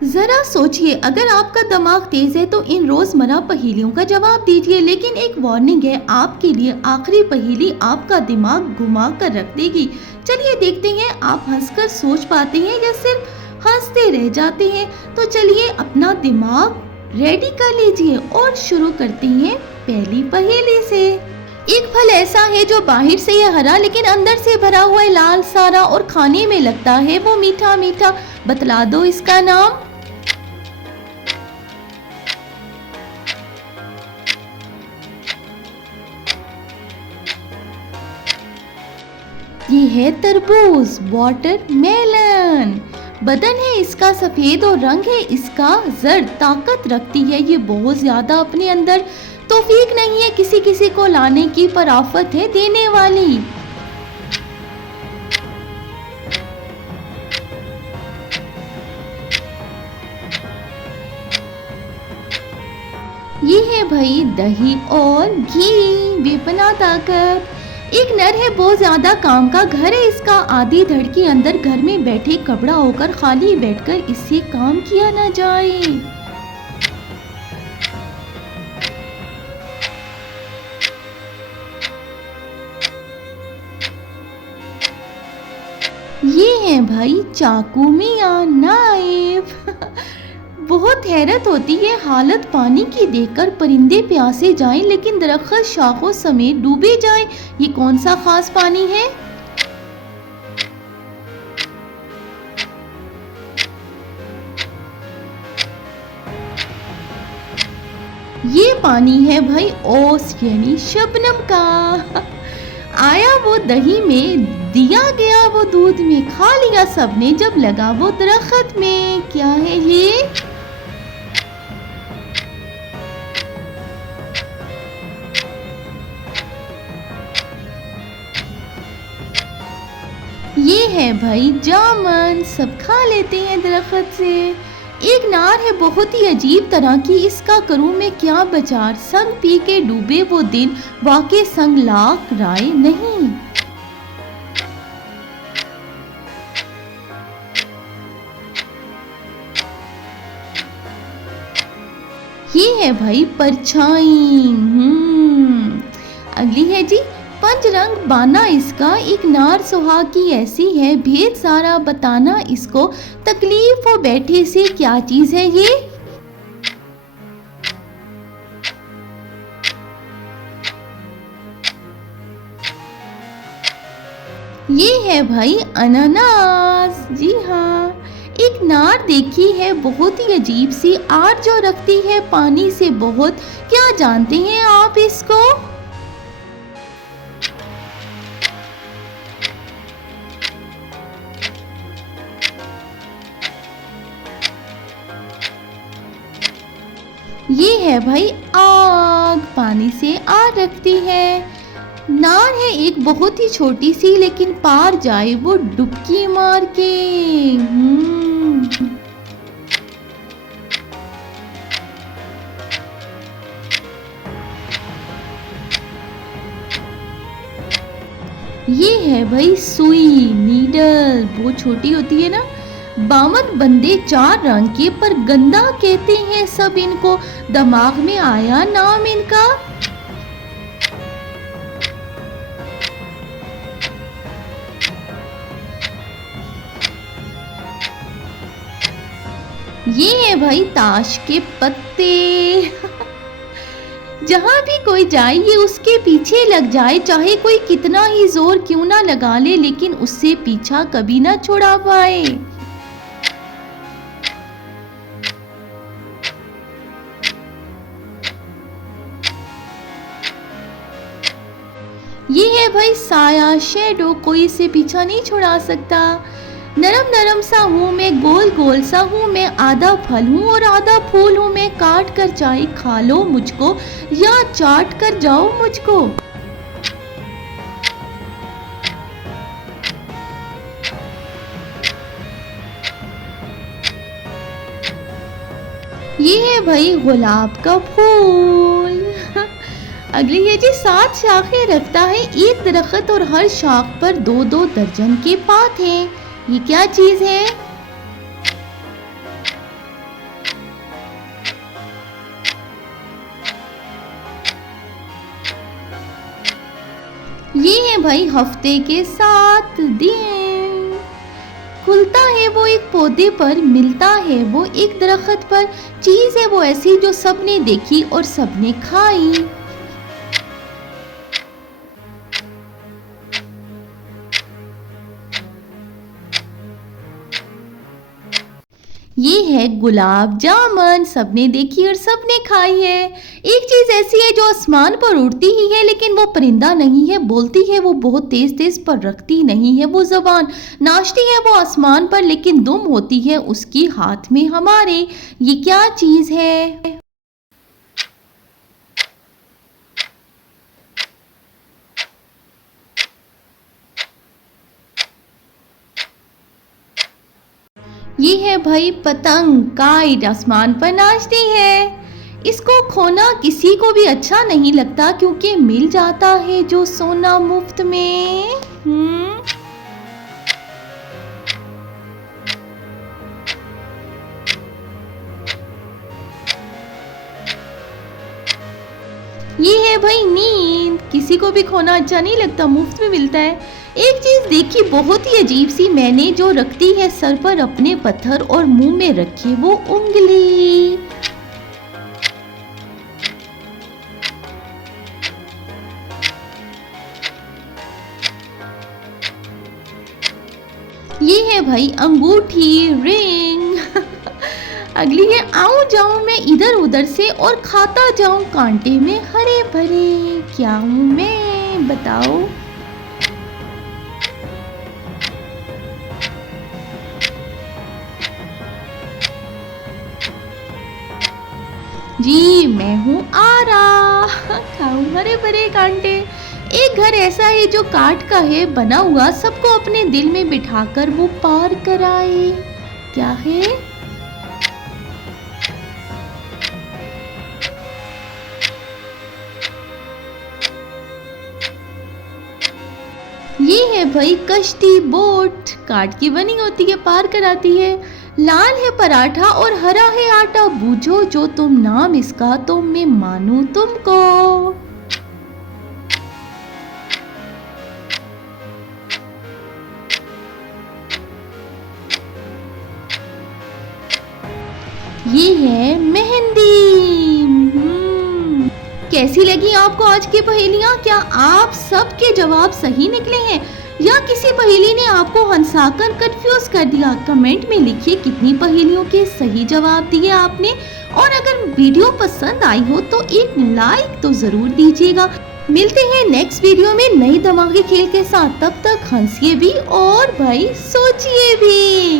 जरा सोचिए, अगर आपका दिमाग तेज है तो इन रोजमर्रा पहेलियों का जवाब दीजिए, लेकिन एक वार्निंग है आपके लिए, आखिरी पहेली आपका दिमाग घुमा कर रख देगी। चलिए देखते हैं आप हंसकर सोच पाते हैं या सिर्फ हंसते रह जाते हैं। तो चलिए अपना दिमाग रेडी कर लीजिए और शुरू करते हैं पहली पहेली से। एक फल ऐसा है जो बाहर से है हरा लेकिन अंदर से भरा हुआ है लाल सारा, और खाने में लगता है वो मीठा मीठा। बतला दो इसका नाम। ये है तरबूज, वाटरमेलन। बदन है इसका सफेद और रंग है इसका जर्द। ताकत रखती है ये बहुत ज्यादा अपने अंदर। तौफीक नहीं है किसी किसी को लाने की, पर आफत है देने वाली। ये है भाई दही और घी, बेपनाह ताकत। एक नर है बहुत ज्यादा काम का, घर है इसका आधी धड़ के अंदर। घर में बैठे कपड़ा होकर खाली बैठकर इससे काम किया ना जाए। ये है भाई चाकू मियां, नाइफ। बहुत हैरत होती है हालत पानी की देखकर। परिंदे प्यासे जाएं लेकिन दरख्त शाखों समेत डूबे जाएं। ये कौन सा खास पानी है? ये पानी है भाई ओस यानी शबनम का। आया वो दही में, दिया गया वो दूध में, खा लिया सबने जब लगा वो दरख्त में। क्या है ये? ये है भाई जामुन, सब खा लेते हैं दरख्त से। एक नार है बहुत ही अजीब तरह की, इसका करूं मैं क्या बचार। संग पी के डूबे वो दिन, वाके संग लाख राय नहीं। ये है भाई परछाई। अगली है जी पंच रंग बाना इसका। एक नार सुहागी ऐसी है, भेद सारा बताना इसको। तकलीफ हो बैठे से क्या चीज है ये? ये है भाई अनानास। जी हाँ, एक नार देखी है बहुत ही अजीब सी, आड़ जो रखती है पानी से बहुत। क्या जानते हैं आप इसको? ये है भाई आग, पानी से आग रखती है। नार है एक बहुत ही छोटी सी, लेकिन पार जाए वो डुबकी मार के। ये है भाई सुई, नीडल। वो छोटी होती है ना। बामन बंदे चार रंग के, पर गंदा कहते हैं सब इनको। दिमाग में आया नाम इनका? ये है भाई ताश के पत्ते। जहां भी कोई जाए ये उसके पीछे लग जाए, चाहे कोई कितना ही जोर क्यों ना लगा ले, लेकिन उससे पीछा कभी ना छुड़ा पाए। ये है भाई साया, शेडो। कोई इसे पीछा नहीं छुड़ा सकता। नरम नरम सा हूँ मैं, गोल गोल सा हूँ मैं, आधा फल हूँ और आधा फूल हूँ मैं। काट कर चाहे खा लो मुझको या चाट कर जाओ मुझको। ये है भाई गुलाब का फूल। अगली है जी 7 शाखें रखता है एक दरख्त, और हर शाख पर 2-2 दर्जन के पात हैं। ये क्या चीज है? हैं भाई हफ्ते के 7 दिन। खुलता है वो एक पौधे पर, मिलता है वो एक दरख्त पर, चीज है वो ऐसी जो सबने देखी और सबने खाई। ये है गुलाब जामुन, सबने देखी और सबने खाई है। एक चीज ऐसी है जो आसमान पर उड़ती ही है लेकिन वो परिंदा नहीं है, बोलती है वो बहुत तेज तेज पर रखती नहीं है वो जबान, नाचती है वो आसमान पर लेकिन दुम होती है उसकी हाथ में हमारे। ये क्या चीज है? ये है भाई पतंग, काइट, आसमान पर नाचती है। इसको खोना किसी को भी अच्छा नहीं लगता क्योंकि मिल जाता है जो सोना मुफ्त में। ये है भाई नींद, किसी को भी खोना अच्छा नहीं लगता, मुफ्त में मिलता है। एक चीज देखी बहुत ही अजीब सी मैंने, जो रखती है सर पर अपने पत्थर और मुंह में रखे वो उंगली। ये है भाई अंगूठी, रिंग। अगली है आऊं जाऊं मैं इधर उधर से और खाता जाऊं कांटे में हरे भरे। क्या हूं मैं बताओ? जी मैं हूँ आरा। खाऊं हरे भरे कांटे। एक घर ऐसा है जो काठ का है बना हुआ, सबको अपने दिल में बिठाकर वो पार कराए। क्या है? ये है भाई कश्ती, बोट, काठ की बनी होती है, पार कराती है। लाल है पराठा और हरा है आटा, बूझो जो तुम नाम इसका तो मैं मानूं तुमको। ये है मेहंदी। कैसी लगी आपको आज की पहेलियाँ? क्या आप सबके जवाब सही निकले हैं या किसी पहेली ने आपको हंसाकर कंफ्यूज कर दिया? कमेंट में लिखिए कितनी पहेलियों के सही जवाब दिए आपने, और अगर वीडियो पसंद आई हो तो एक लाइक तो जरूर दीजिएगा। मिलते हैं नेक्स्ट वीडियो में नई धमाके खेल के साथ, तब तक हंसिए भी और भाई सोचिए भी।